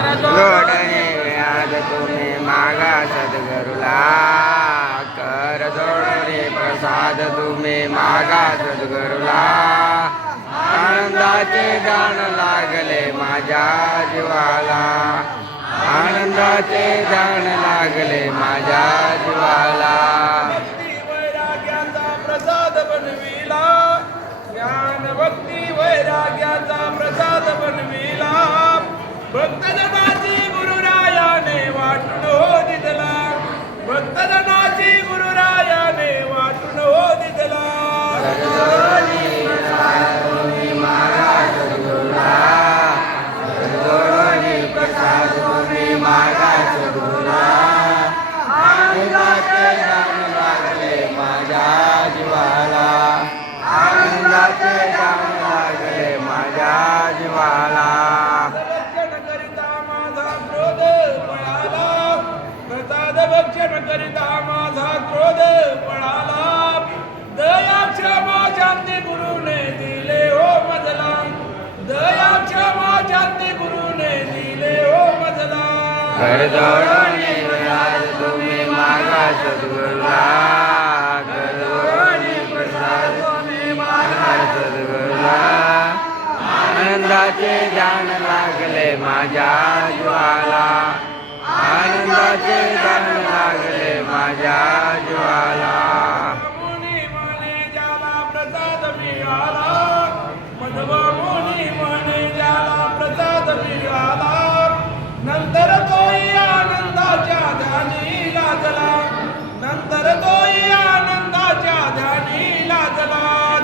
जोडणे आज तुम्ही मागा सद्गुरुला. कर जोडणे प्रसाद तुम्ही मागा सद्गुरुला. आनंदाचे दान लागले माझ्या जीवाला. आनंदाचे दान लागले माझ्या जीवाला. प्रसाद बनविला. ज्ञान भक्ती वैराग्याचा प्रसाद बनविला. आनंदाचे दान लागले माझ्या जीवाला। आनंदाचे दान लागले माझ्या जीवाला। करिता माझा क्रोध करजोडणी आज तुम्ही मागा सद्गुरुला. प्रसाद तुम्ही मागा सद्गुरुला. आनंदाचे दान लागले माझ्या ज्वाला. आनंदाचे दान लागले माझ्या ज्वाला. ज्याला प्रसाद मिळाला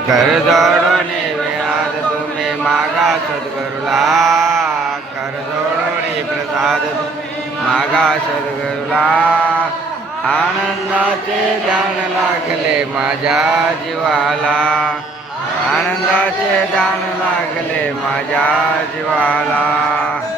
लागला करजोडणे आज तुम्ही मागा सद्गुरुला. करजोडणे प्रसाद मागा सद्गुरुला. आनंदाचे दान लागले माझ्या जीवाला. आनंदाचे दान लागले माझ्या जीवाला.